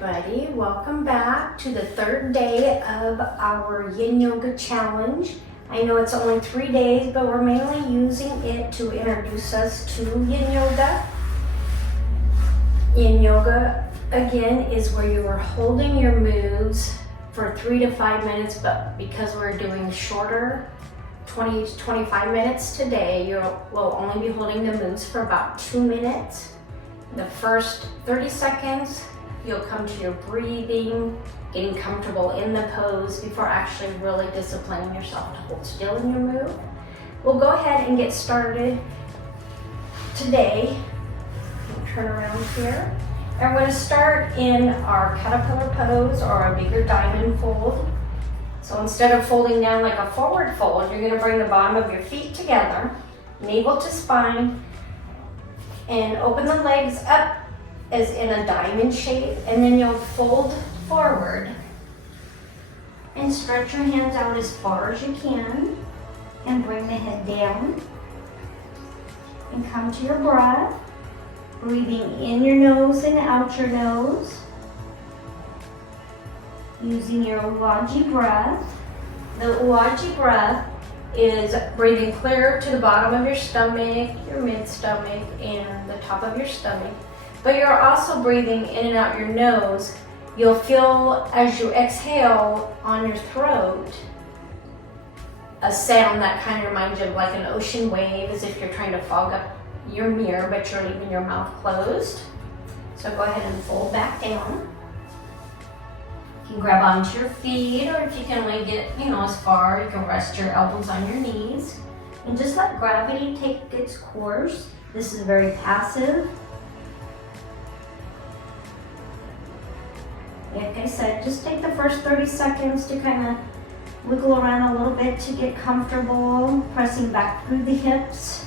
everybody. Welcome back to the third day of our Yin Yoga Challenge. I know it's only 3 days, but we're mainly using it to introduce us to Yin Yoga. Yin Yoga, again, is where you are holding your moves for 3 to 5 minutes, but because we're doing shorter, 20 to 25 minutes today, you will only be holding the moves for about 2 minutes. The first 30 seconds, you'll come to your breathing, getting comfortable in the pose before actually really disciplining yourself to hold still in your move. We'll go ahead and get started today. Turn around here. And we're going to start in our caterpillar pose or a bigger diamond fold. So instead of folding down like a forward fold, you're going to bring the bottom of your feet together, navel to spine, and open the legs up as in a diamond shape, and then you'll fold forward and stretch your hands out as far as you can and bring the head down and come to your breath, breathing in your nose and out your nose, using your Ulaji breath. The Ulaji breath is breathing clear to the bottom of your stomach, your mid-stomach, and the top of your stomach. But you're also breathing in and out your nose. You'll feel as you exhale on your throat a sound that kind of reminds you of like an ocean wave, as if you're trying to fog up your mirror, but you're leaving your mouth closed. So go ahead and fold back down. You can grab onto your feet, or if you can only get, as far, you can rest your elbows on your knees. And just let gravity take its course. This is very passive. Like I said, just take the first 30 seconds to kind of wiggle around a little bit to get comfortable, pressing back through the hips,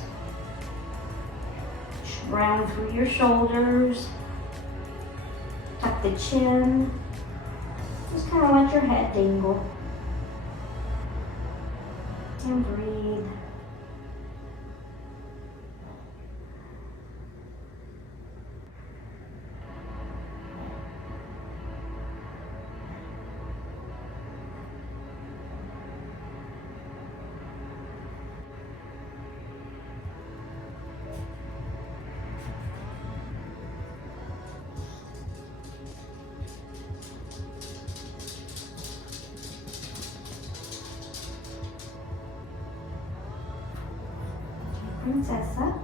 round through your shoulders, tuck the chin. Just kind of let your head dangle and breathe. Princessa.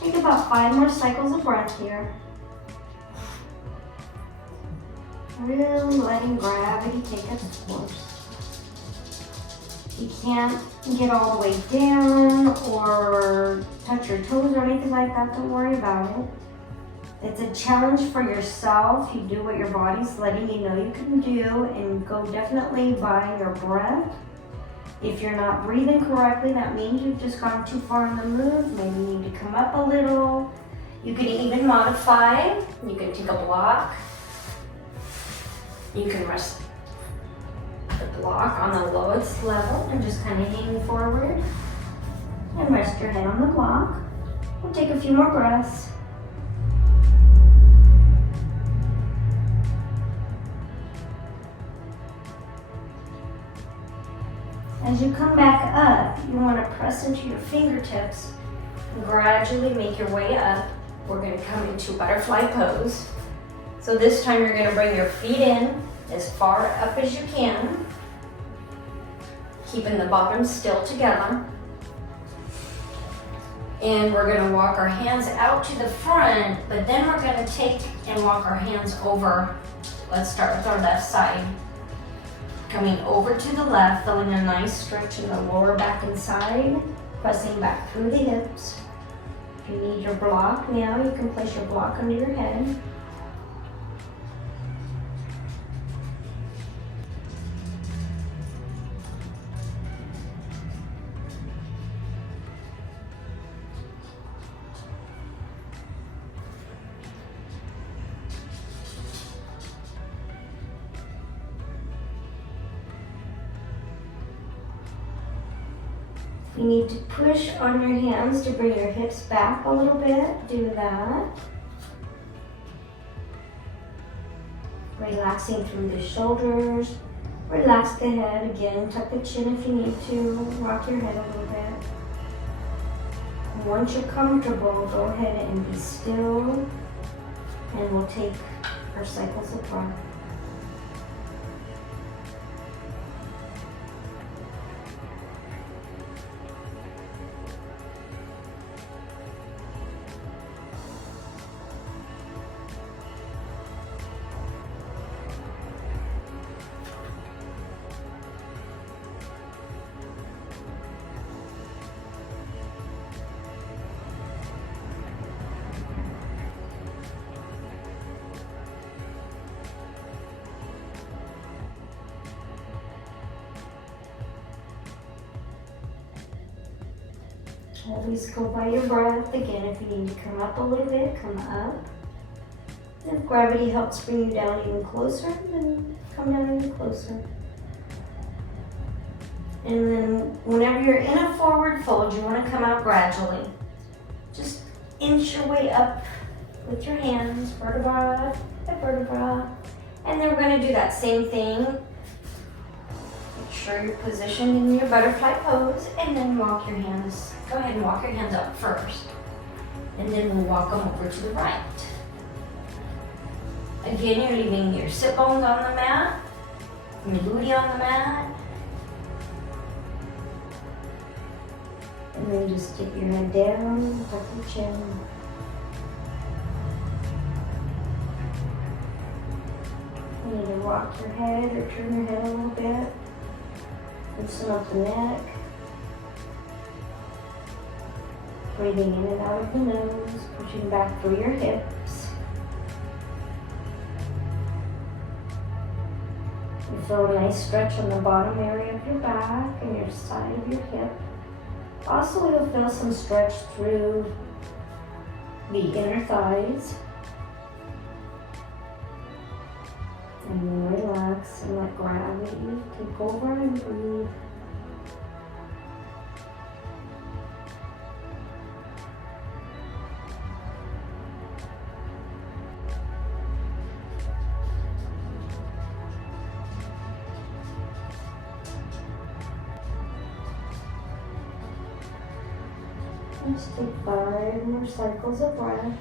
Take about 5 more cycles of breath here. Really letting gravity take its course. You can't get all the way down or touch your toes or anything like that. Don't worry about it. It's a challenge for yourself. You do what your body's letting you know you can do, and go definitely by your breath. If you're not breathing correctly, that means you've just gone too far in the move. Maybe you need to come up a little. You can even modify. You can take a block. You can rest the block on the lowest level and just kind of hang forward and rest your head on the block. We'll take a few more breaths. As you come back up, you want to press into your fingertips and gradually make your way up. We're going to come into butterfly pose. So this time you're going to bring your feet in as far up as you can, keeping the bottom still together. And we're going to walk our hands out to the front, but then we're going to take and walk our hands over. Let's start with our left side. Coming over to the left, feeling a nice stretch in the lower back and side, pressing back through the hips. If you need your block now, you can place your block under your head. You need to push on your hands to bring your hips back a little bit. Do that. Relaxing through the shoulders. Relax the head again. Tuck the chin if you need to. Rock your head a little bit. Once you're comfortable, go ahead and be still. And we'll take our cycles of breath. Always go by your breath. Again, if you need to come up a little bit, come up. If gravity helps bring you down even closer, then come down even closer. And then whenever you're in a forward fold, you want to come out gradually. Just inch your way up with your hands, vertebra by vertebra. And then we're going to do that same thing. Make sure you're positioned in your butterfly pose, and then walk your hands. Go ahead and walk your hands up first. And then we'll walk them over to the right. Again, you're leaving your sit bones on the mat, your booty on the mat. And then just get your head down, tuck your chin. You need to rock your head or turn your head a little bit. Loosen up the neck. Breathing in and out of the nose, pushing back through your hips. You feel a nice stretch on the bottom area of your back and your side of your hip. Also, you'll feel some stretch through the inner thighs. And then relax and let gravity take over and breathe. Just take 5 more cycles of breath.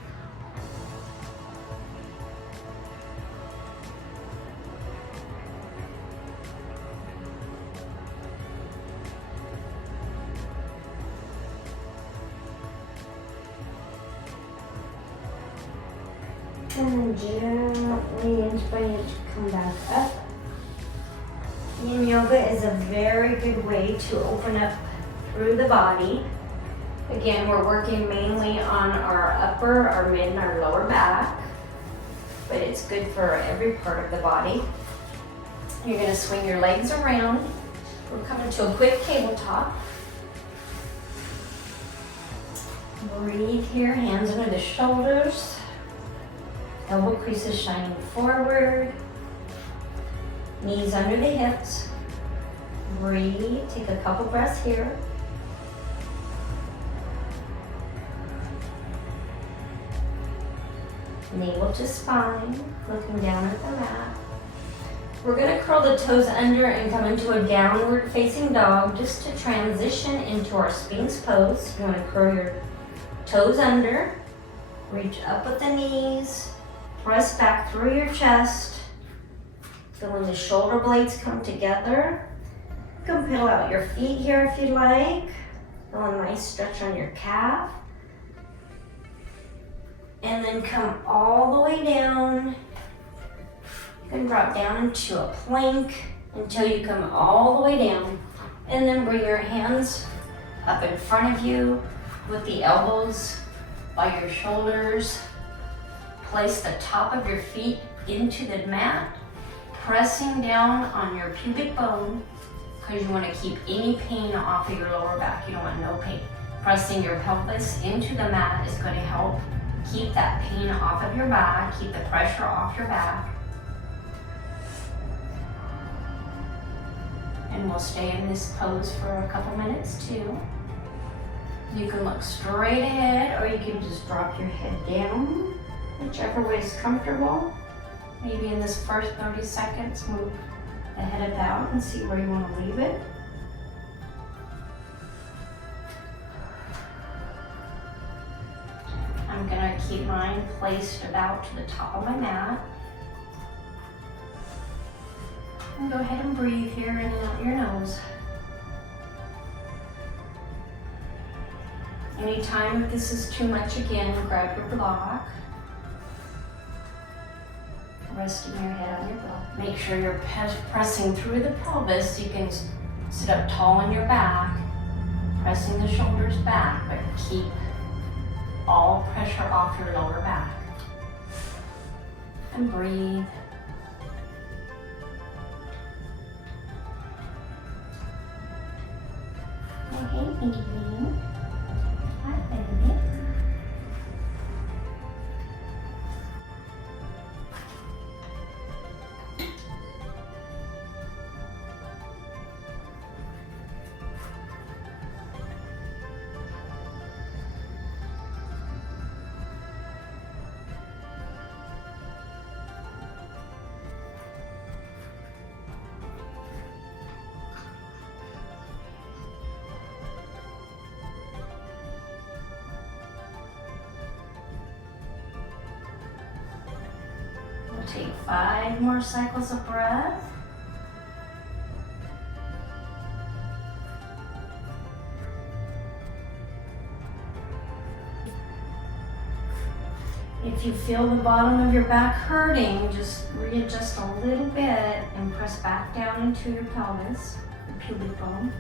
And then gently, inch by inch, come back up. Yin yoga is a very good way to open up through the body. Again, we're working mainly on our upper, our mid, and our lower back, but it's good for every part of the body. You're going to swing your legs around. We're coming to a quick tabletop. Breathe here, hands under the shoulders. Elbow creases shining forward. Knees under the hips. Breathe, take a couple breaths here. Navel to spine, looking down at the mat. We're going to curl the toes under and come into a downward facing dog just to transition into our Sphinx pose. You want to curl your toes under, reach up with the knees, press back through your chest, feeling the shoulder blades come together. You can peel out your feet here if you like. Feel a nice stretch on your calf. And then come all the way down. You can drop down into a plank until you come all the way down. And then bring your hands up in front of you with the elbows by your shoulders. Place the top of your feet into the mat, pressing down on your pubic bone because you want to keep any pain off of your lower back. You don't want no pain. Pressing your pelvis into the mat is going to help keep that pain off of your back, keep the pressure off your back. And we'll stay in this pose for a couple minutes too. You can look straight ahead, or you can just drop your head down, whichever way is comfortable. Maybe in this first 30 seconds, move the head about and see where you want to leave it. I'm gonna keep mine placed about to the top of my mat. And go ahead and breathe here in and out your nose. Anytime if this is too much, again, grab your block. Resting your head on your block. Make sure you're pressing through the pelvis. You can sit up tall on your back, pressing the shoulders back, but keep all pressure off your lower back. And breathe. Okay, evening. Hi, baby. Take 5 more cycles of breath. If you feel the bottom of your back hurting, just readjust a little bit and press back down into your pelvis, the pubic bone.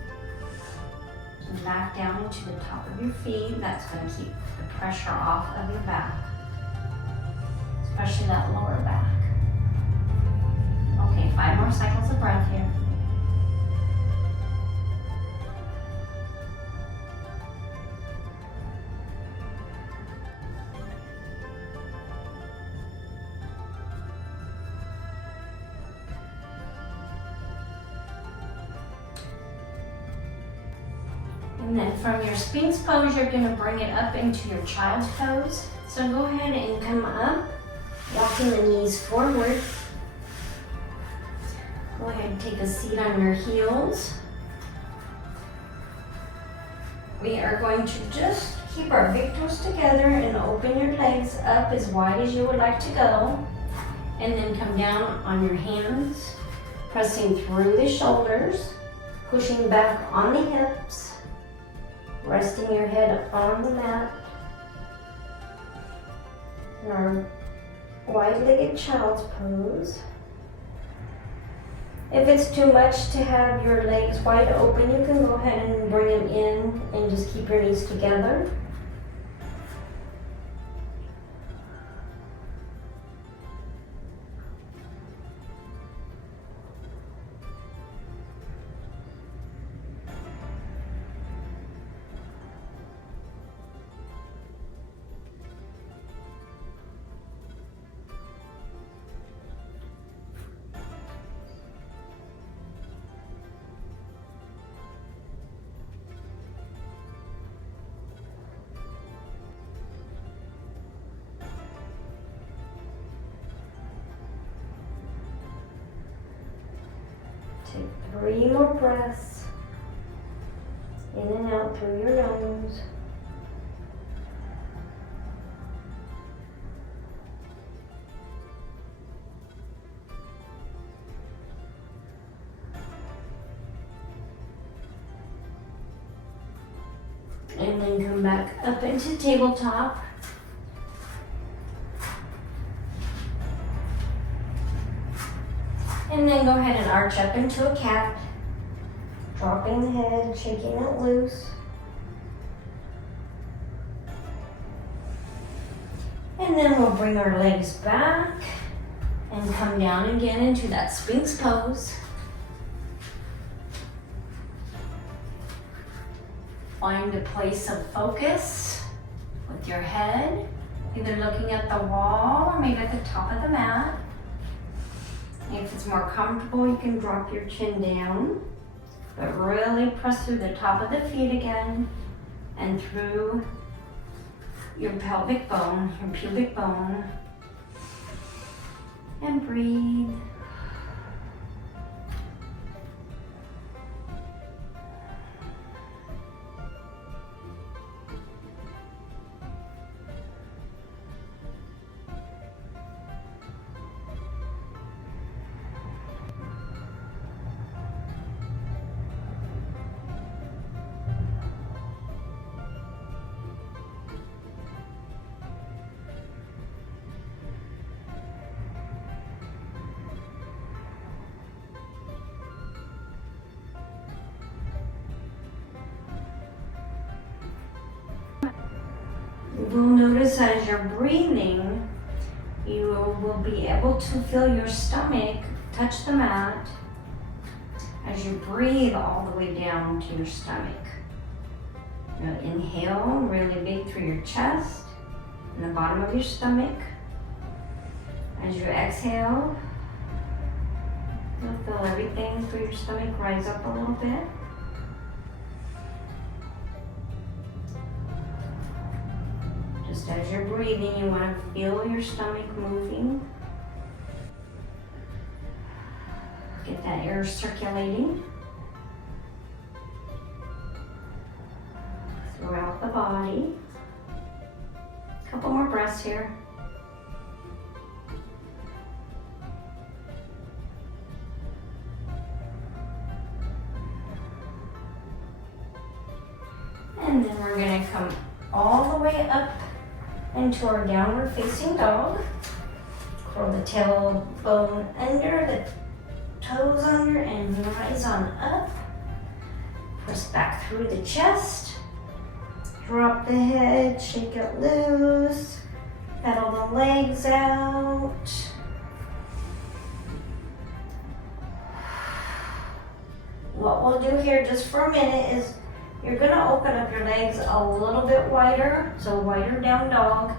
And back down into the top of your feet. That's going to keep the pressure off of your back, especially that lower back. Okay, 5 more cycles of breath here. And then from your Sphinx pose, you're going to bring it up into your child's pose. So go ahead and come up, walking the knees forward. Go ahead and take a seat on your heels. We are going to just keep our big toes together and open your legs up as wide as you would like to go. And then come down on your hands, pressing through the shoulders, pushing back on the hips, resting your head on the mat. In our wide-legged child's pose. If it's too much to have your legs wide open, you can go ahead and bring them in and just keep your knees together. Take 3 more breaths, in and out through your nose. And then come back up into tabletop. And then go ahead and arch up into a cat, dropping the head, shaking it loose. And then we'll bring our legs back and come down again into that Sphinx pose. Find a place of focus with your head, either looking at the wall or maybe at the top of the mat. If it's more comfortable, you can drop your chin down, but really press through the top of the feet again. and through your pelvic bone, your pubic bone, and breathe. You will notice as you're breathing, you will be able to feel your stomach touch the mat as you breathe all the way down to your stomach. Now inhale really big through your chest and the bottom of your stomach. As you exhale, you'll feel everything through your stomach rise up a little bit. Just as you're breathing, you want to feel your stomach moving. Get that air circulating throughout the body. A couple more breaths here. And then we're going to come all the way up into our downward facing dog. Curl the tailbone under, the toes under, and rise on up. Press back through the chest. Drop the head, shake it loose. Pedal the legs out. What we'll do here just for a minute is you're gonna open up your legs a little bit wider, so wider down dog.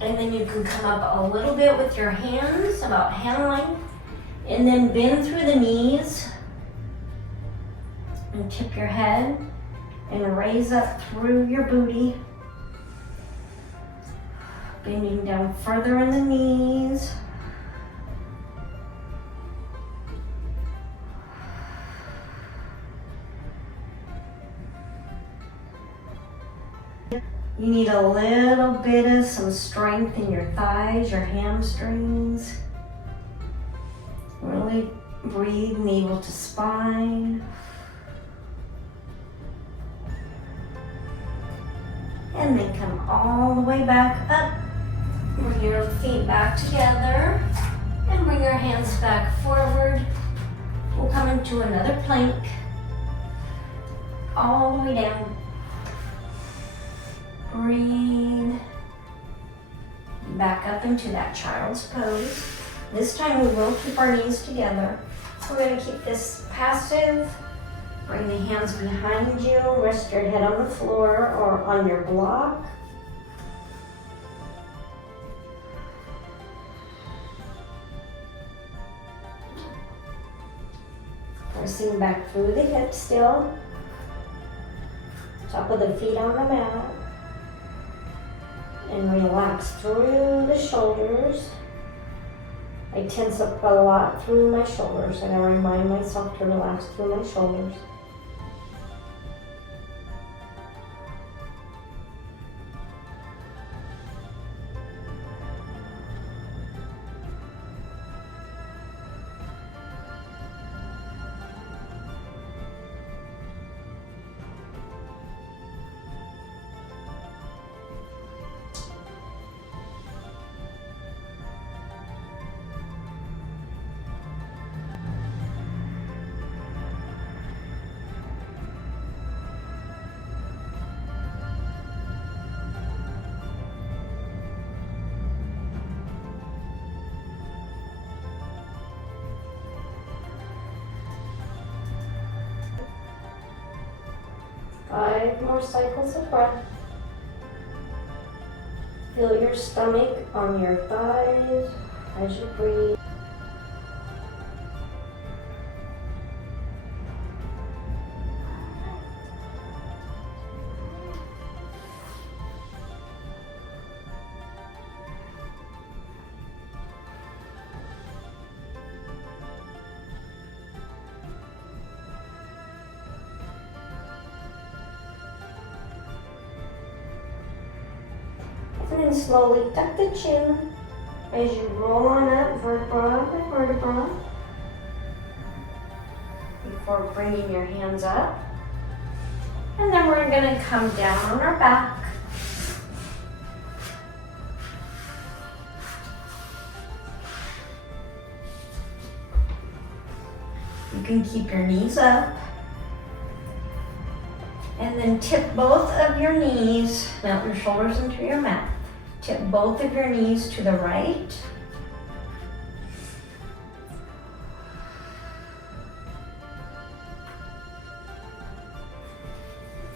And then you can come up a little bit with your hands, about hand length, and then bend through the knees and tip your head and raise up through your booty. Bending down further in the knees. You need a little bit of some strength in your thighs, your hamstrings. Really breathe navel to spine. And then come all the way back up. Bring your feet back together and bring your hands back forward. We'll come into another plank. All the way down. Breathe. Back up into that child's pose. This time we will keep our knees together. We're going to keep this passive. Bring the hands behind you. Rest your head on the floor or on your block. Pressing back through the hips still. Top of the feet on the mat. And relax through the shoulders. I tense up a lot through my shoulders, and I remind myself to relax through my shoulders. Five more cycles of breath. Feel your stomach on your thighs as you breathe. slowly tuck the chin as you roll on up vertebra by vertebra before bringing your hands up. And then we're going to come down on our back. You can keep your knees up. And then tip both of your knees, mount your shoulders into your mat. Tip both of your knees to the right.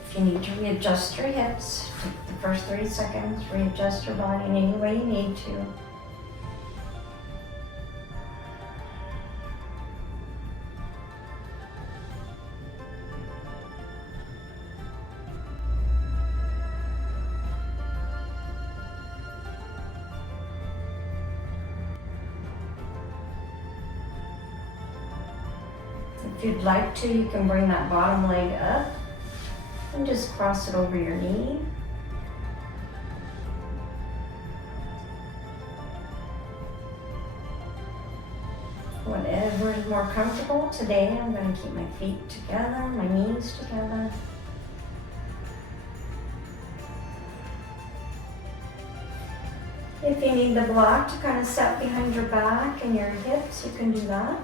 If you need to readjust your hips, take the first 30 seconds, readjust your body in any way you need to. If you'd like to, you can bring that bottom leg up and just cross it over your knee. Whatever is more comfortable. Today I'm going to keep my feet together, my knees together. If you need the block to kind of set behind your back and your hips, you can do that.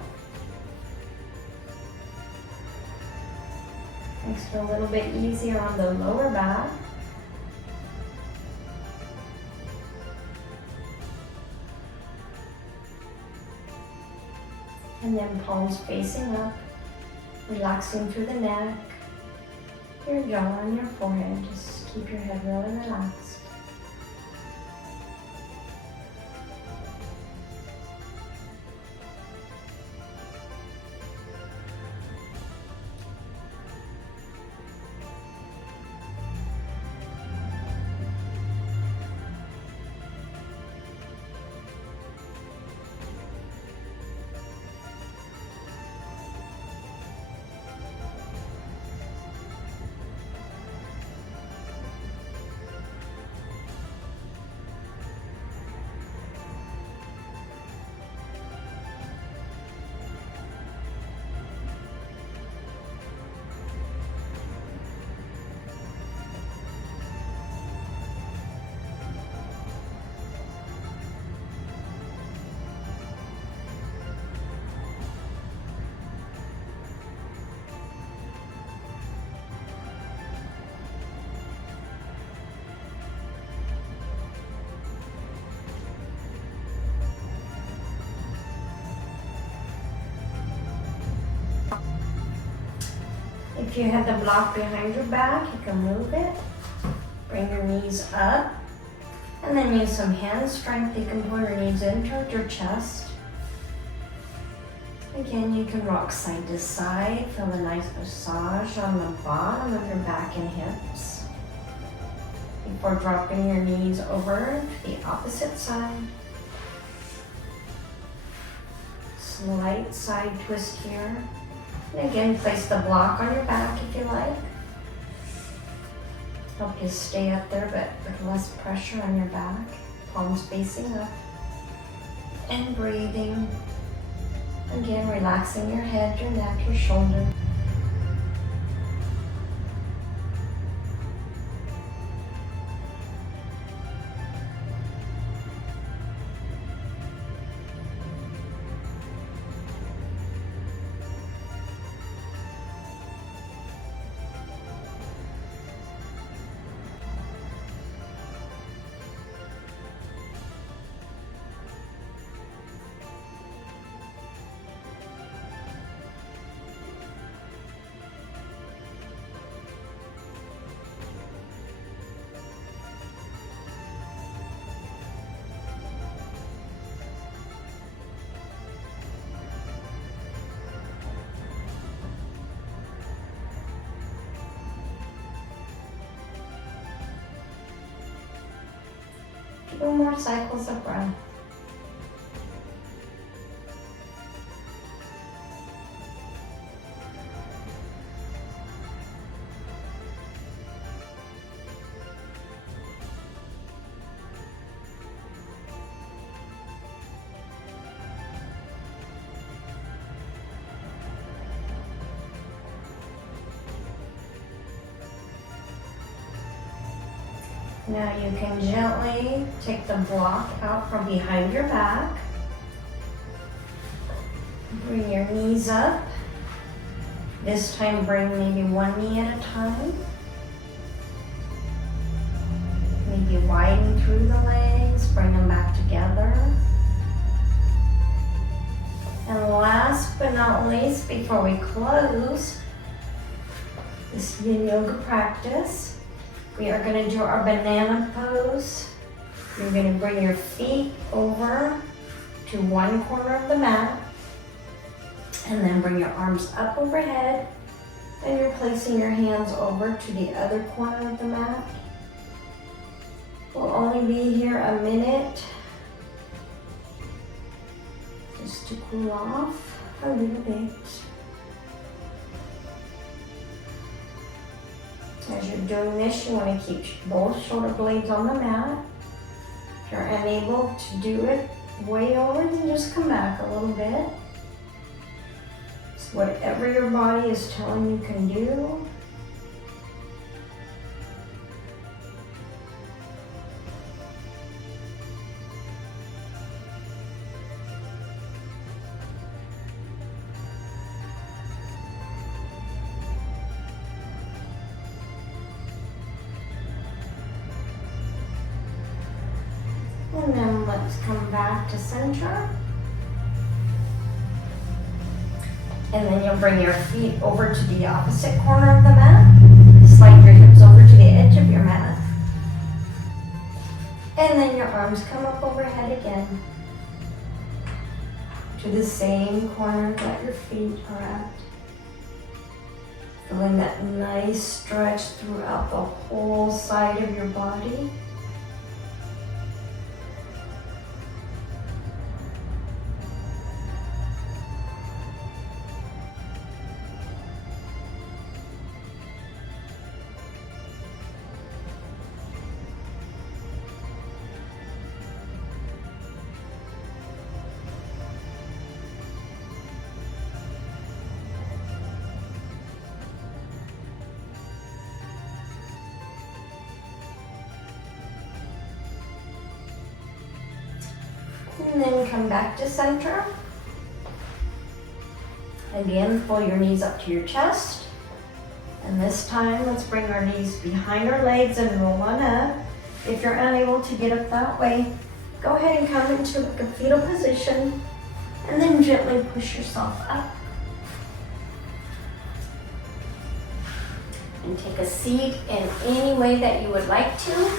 Makes it a little bit easier on the lower back. And then palms facing up, relaxing through the neck, your jaw and your forehead. Just keep your head really relaxed. If you have the block behind your back, you can move it. Bring your knees up. And then use some hand strength. You can pull your knees in towards your chest. Again, you can rock side to side. Feel a nice massage on the bottom of your back and hips. Before dropping your knees over to the opposite side. Slight side twist here. And again, place the block on your back if you like. Help you stay up there, but with less pressure on your back. Palms facing up. And breathing. Again, relaxing your head, your neck, your shoulder. Two more cycles of breath. Now you can gently take the block out from behind your back. Bring your knees up. This time bring maybe one knee at a time. Maybe widen through the legs, bring them back together. And last but not least, before we close this yin yoga practice, we are going to do our banana pose. You're going to bring your feet over to one corner of the mat, and then bring your arms up overhead, and you're placing your hands over to the other corner of the mat. We'll only be here a minute, just to cool off a little bit. As you're doing this, you want to keep both shoulder blades on the mat. If you're unable to do it way over, then just come back a little bit. It's whatever your body is telling you can do. And then let's come back to center. And then you'll bring your feet over to the opposite corner of the mat. Slide your hips over to the edge of your mat. And then your arms come up overhead again to the same corner that your feet are at. Feeling that nice stretch throughout the whole side of your body. And then come back to center. Again, pull your knees up to your chest. And this time, let's bring our knees behind our legs and roll on up. If you're unable to get up that way, go ahead and come into like a fetal position and then gently push yourself up. And take a seat in any way that you would like to.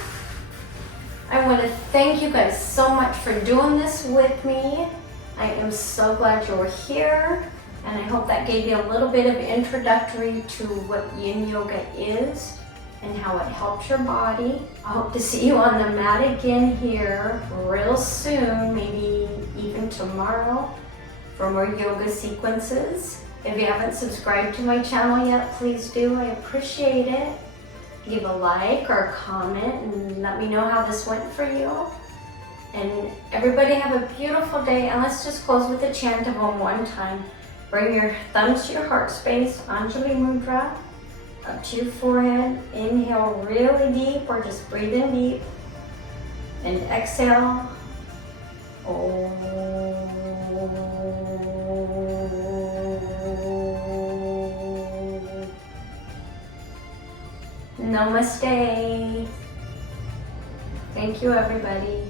I want to thank you guys so much for doing this with me. I am so glad you're here, and I hope that gave you a little bit of introductory to what yin yoga is and how it helps your body. I hope to see you on the mat again here real soon, maybe even tomorrow, for more yoga sequences. If you haven't subscribed to my channel yet, please do. I appreciate it. Give a like or a comment and let me know how this went for you. And everybody have a beautiful day. And let's just close with a chant of Om one time. Bring your thumbs to your heart space, Anjali Mudra, up to your forehead. Inhale really deep or just breathe in deep. And exhale. Om. Namaste. Thank you, everybody.